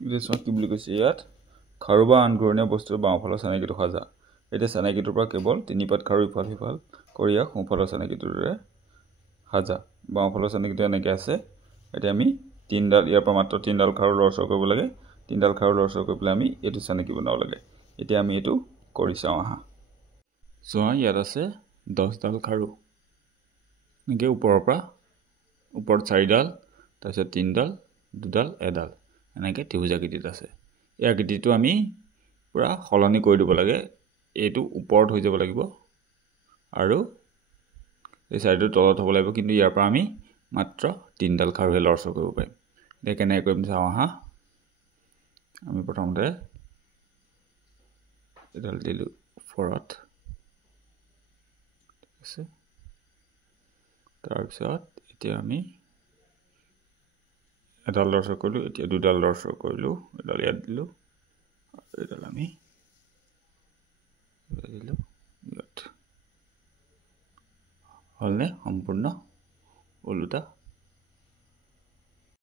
এতিয়া কি বুলি কৈছে ইয়াত খাৰু বা আন ঘূৰণীয়া বস্তুৰ বাওঁফালৰ চেনেকীটো সাজা এতিয়া চেনেকীটোৰ পৰা কেৱল 3 পাত খাৰু ইফাল সিফাল কৰি সোঁফালৰ চেনেকীটোৰ দৰে সাজা বাওঁফালৰ চেনেকীটো এনেকৈ আছে এতিয়া আমি 3ডাল ইয়াৰ পৰা মাত্ৰ 3ডাল খাৰু লৰচৰ কৰিব লাগে 3ডাল খাৰু লৰচৰ কৰি পেলাই আমি এইটো চেনেকী বনাব লাগে এতিয়া আমি এইটো কৰি চাওঁ আহা চোৱা ইয়াত আছে 10ডাল খাৰু এনেকৈ ওপৰৰ পৰা ওপৰত 4ডাল তাৰপিছত 3ডাল 2ডাল এডাল এনেকৈ ত্ৰিভুজাকৃতিত আছে এই আকৃতিটো আমি পুৰা সলনি কৰি দিব লাগে এইটো ওপৰত হৈ যাব লাগিব আৰু এই সাইডৰ তলত হ'ব লাগিব কিন্তু ইয়াৰ পৰা আমি মাত্ৰ 3ডাল খাৰুহে লৰচৰ কৰিব পাৰিম এতিয়া কেনেকৈ কৰিম চাওঁ আহা আমি প্ৰথমতে এডাল দিলোঁ ওপৰত ঠিক আছে তাৰপিছত এতিয়া আমি এডাল লৰচৰ কৰিলোঁ এতিয়া 2ডাল লৰচৰ কৰিলোঁ এডাল ইয়াত দিলোঁ আৰু এডাল আমি দিলোঁ ইয়াত হ'লনে সম্পূৰ্ণ ওলোটা